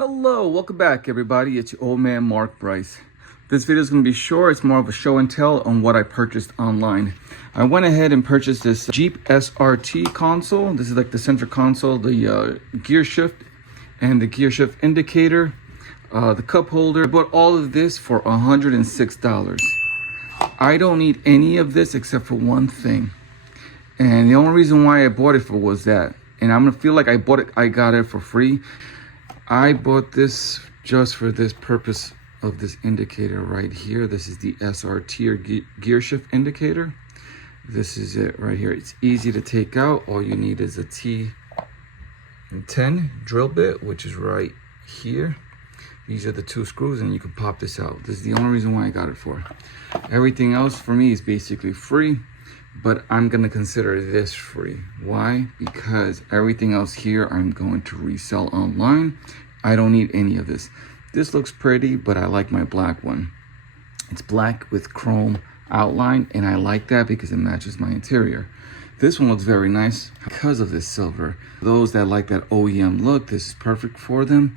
Hello, welcome back everybody. It's your old man Mark Bryce. This video is going to be short. It's more of a show and tell on what I purchased online. I went ahead and purchased this Jeep SRT console. This is like the center console, the gear shift and the gear shift indicator, the cup holder. I bought all of this for $106. I don't need any of this except for one thing. And the only reason why I bought it for was that. And I'm gonna feel like I got it for free. I bought this just for this purpose of this indicator right here. This is the SRT or gear shift indicator. This is it right here. It's easy to take out. All you need is a T10 drill bit, which is right here. These are the two screws and you can pop this out. This is the only reason why I got it for. Everything else for me is basically free, but I'm gonna consider this free. Why? Because everything else here I'm going to resell online. I don't need any of this. This looks pretty, but I like my black one. It's black with chrome outline, and I like that because it matches my interior. This one looks very nice because of this silver. Those that like that OEM look, this is perfect for them.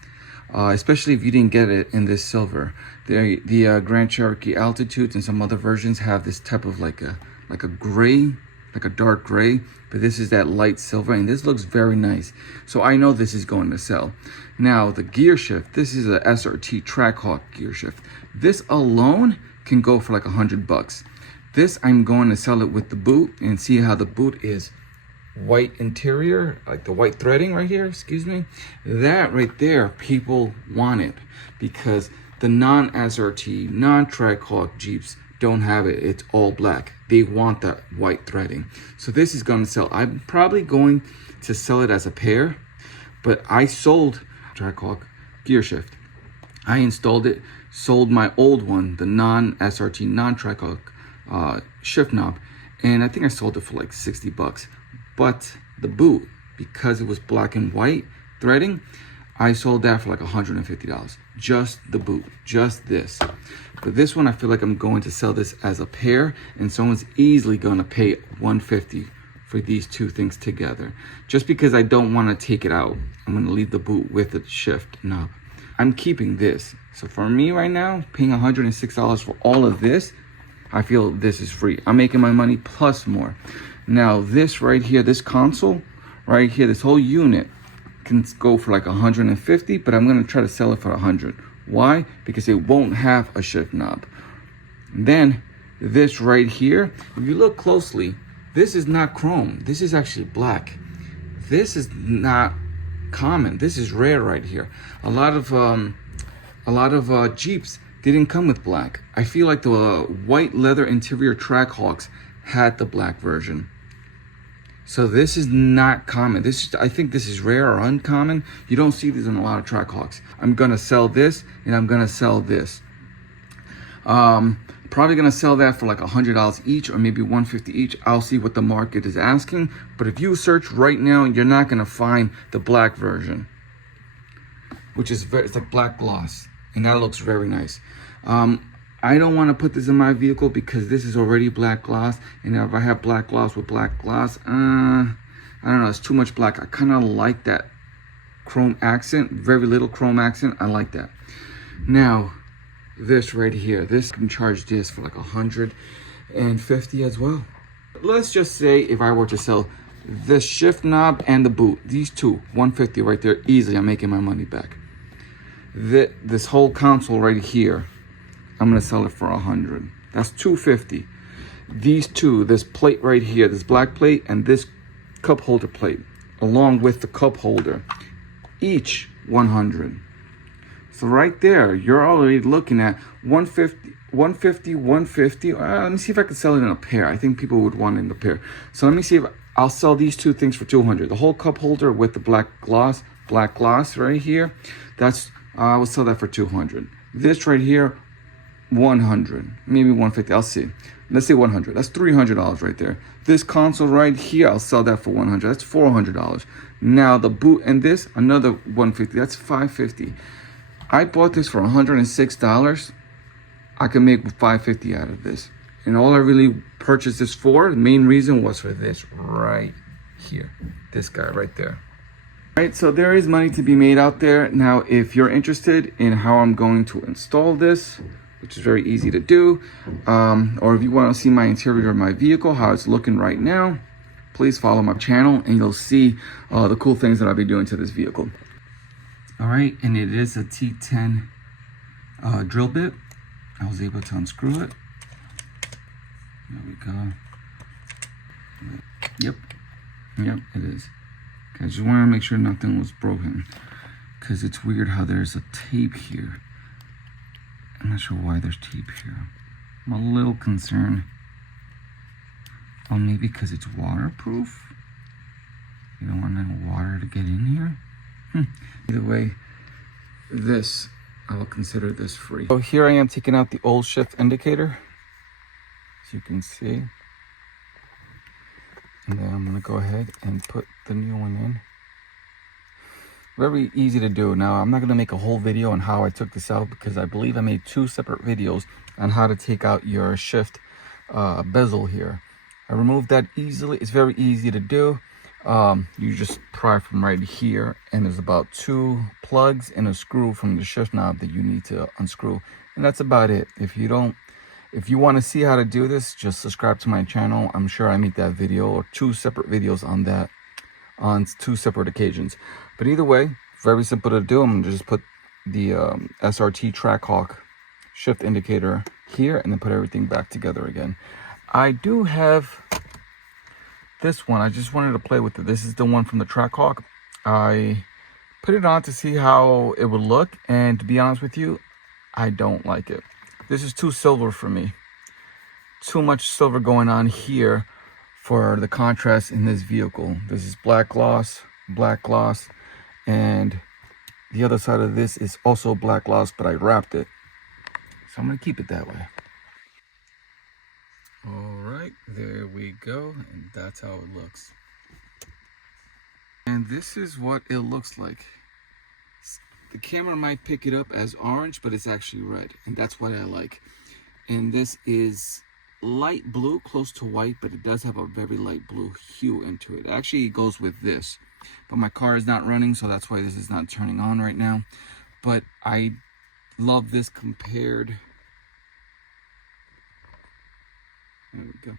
Especially if you didn't get it in this silver. The Grand Cherokee Altitudes and some other versions have this type of like a gray, like a dark gray, but this is that light silver, and this looks very nice. So I know this is going to sell. Now the gear shift, this is a SRT Trackhawk gear shift. This alone can go for like $100. This I'm going to sell it with the boot and see how the boot is. White interior, like the white threading right here, excuse me. That right there, people want it because the non-SRT, non-Trackhawk Jeeps don't have it. It's all black. They want that white threading. So this is going to sell. I'm probably going to sell it as a pair, but I sold Trackhawk gear shift. I installed it, sold my old one, the non-SRT, non-Trackhawk shift knob, and I think I sold it for like $60. But the boot, because it was black and white threading, I sold that for like $150. Just the boot, just this. But this one, I feel like I'm going to sell this as a pair, and someone's easily going to pay $150 for these two things together. Just because I don't want to take it out, I'm going to leave the boot with the shift knob. I'm keeping this. So for me right now, paying $106 for all of this, I feel this is free. I'm making my money plus more. Now this right here, this console right here, this whole unit can go for like $150, but I'm gonna try to sell it for $100. Why? Because it won't have a shift knob. Then this right here, if you look closely, this is not chrome. This is actually black. This is not common. This is rare right here. A lot of Jeeps didn't come with black. I feel like the white leather interior Trackhawks had the black version. So this is not common. I think this is rare or uncommon. You don't see these in a lot of Trackhawks. I'm gonna sell this and I'm gonna sell this. Probably gonna sell that for like $100 each or maybe $150 each. I'll see what the market is asking. But if you search right now, you're not gonna find the black version, which is it's like black gloss, and that looks very nice. I don't want to put this in my vehicle because this is already black gloss, and if I have black gloss with black gloss, I don't know, it's too much black. I kind of like that chrome accent, very little chrome accent. I like that. Now this right here, this can charge this for like $150 as well. Let's just say if I were to sell the shift knob and the boot, these two, $150 right there, easily, I'm making my money back. This whole console right here, I'm gonna sell it for $100. That's $250. These two, this plate right here, this black plate and this cup holder plate, along with the cup holder, each $100. So right there, you're already looking at $150. Let me see if I can sell it in a pair. I think people would want it in a pair. So let me see if I'll sell these two things for $200. The whole cup holder with the black gloss right here, I will sell that for $200. This right here, $100, maybe $150. I'll see. Let's say $100. That's $300 right there. This console right here, I'll sell that for $100. That's $400. Now the boot and this, another $150. That's $550. I bought this for $106. I can make $550 out of this. And all I really purchased this for, the main reason was for this right here. This guy right there. Right, so there is money to be made out there. Now, if you're interested in how I'm going to install this, which is very easy to do, or if you want to see my interior of my vehicle, how it's looking right now, please follow my channel and you'll see the cool things that I'll be doing to this vehicle. All right, and it is a T10 drill bit. I was able to unscrew it. There we go. Yep, it is. I just want to make sure nothing was broken, because it's weird how there's a tape here. I'm not sure why there's tape here. I'm a little concerned. Oh, maybe because it's waterproof? You don't want no water to get in here? Either way, this, I will consider this free. So here I am taking out the old shift indicator, as you can see. And then I'm going to go ahead and put the new one in. Very easy to do. Now, I'm not going to make a whole video on how I took this out, because I believe I made 2 separate videos on how to take out your shift bezel here. I removed that easily. It's very easy to do. You just pry from right here, and there's about 2 plugs and a screw from the shift knob that you need to unscrew. And that's about it. If you want to see how to do this, just subscribe to my channel. I'm sure I make that video or 2 separate videos on that on 2 separate occasions. But either way, very simple to do. I'm going to just put the SRT Trackhawk shift indicator here and then put everything back together again. I do have this one. I just wanted to play with it. This is the one from the Trackhawk. I put it on to see how it would look, and to be honest with you, I don't like it. This is too silver for me. Too much silver going on here for the contrast in this vehicle. This is black gloss, and the other side of this is also black gloss, but I wrapped it. So I'm gonna keep it that way. All right, there we go, and that's how it looks. And this is what it looks like. The camera might pick it up as orange, but it's actually red, and that's what I like. And this is light blue, close to white, but it does have a very light blue hue into it. Actually, it goes with this, but my car is not running, so that's why this is not turning on right now. But I love this compared. There we go.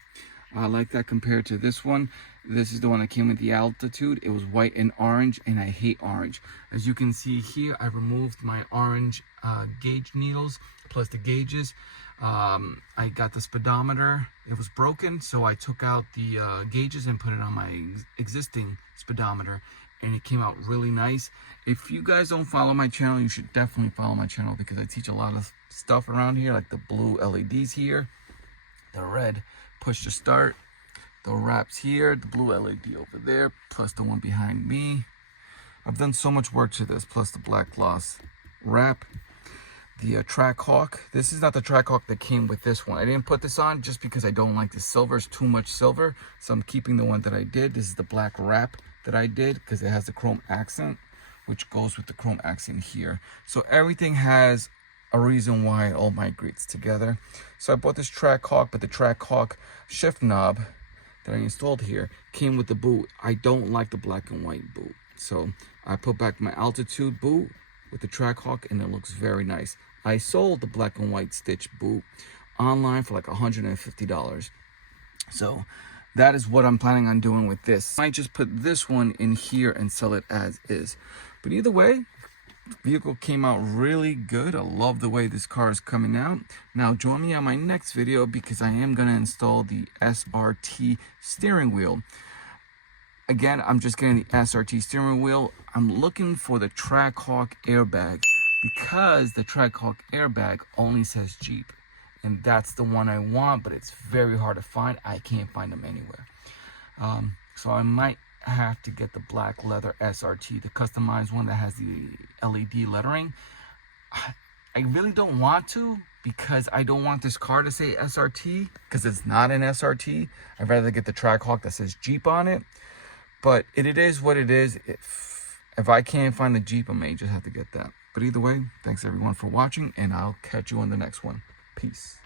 I like that compared to this one. This is the one that came with the altitude. It was white and orange, and I hate orange. As you can see here, I removed my orange gauge needles plus the gauges. I got the speedometer. It was broken, so I took out the gauges and put it on my existing speedometer, and it came out really nice. If you guys don't follow my channel, you should definitely follow my channel, because I teach a lot of stuff around here, like the blue LEDs here, the red push to start, the wraps here, the blue LED over there, plus the one behind me. I've done so much work to this, plus the black gloss wrap. The Trackhawk. This is not the Trackhawk that came with this one. I didn't put this on just because I don't like the silver. It's too much silver, so I'm keeping the one that I did. This is the black wrap that I did because it has the chrome accent, which goes with the chrome accent here. So everything has a reason why it all migrates together. So I bought this Trackhawk, but the Trackhawk shift knob that I installed here came with the boot. I don't like the black and white boot, so I put back my altitude boot with the Trackhawk, and it looks very nice. I sold the black and white stitch boot online for like $150. So that is what I'm planning on doing with this. I might just put this one in here and sell it as is. But either way, the vehicle came out really good. I love the way this car is coming out. Now join me on my next video, because I am going to install the SRT steering wheel. Again, I'm just getting the SRT steering wheel. I'm looking for the Trackhawk airbag, because the Trackhawk airbag only says Jeep, and that's the one I want, but it's very hard to find. I can't find them anywhere. So I might have to get the black leather SRT, the customized one that has the LED lettering. I really don't want to, because I don't want this car to say SRT, because it's not an SRT. I'd rather get the Trackhawk that says Jeep on it. But it is what it is. If I can't find the Jeep, I may just have to get that. But either way, thanks everyone for watching, and I'll catch you on the next one. Peace.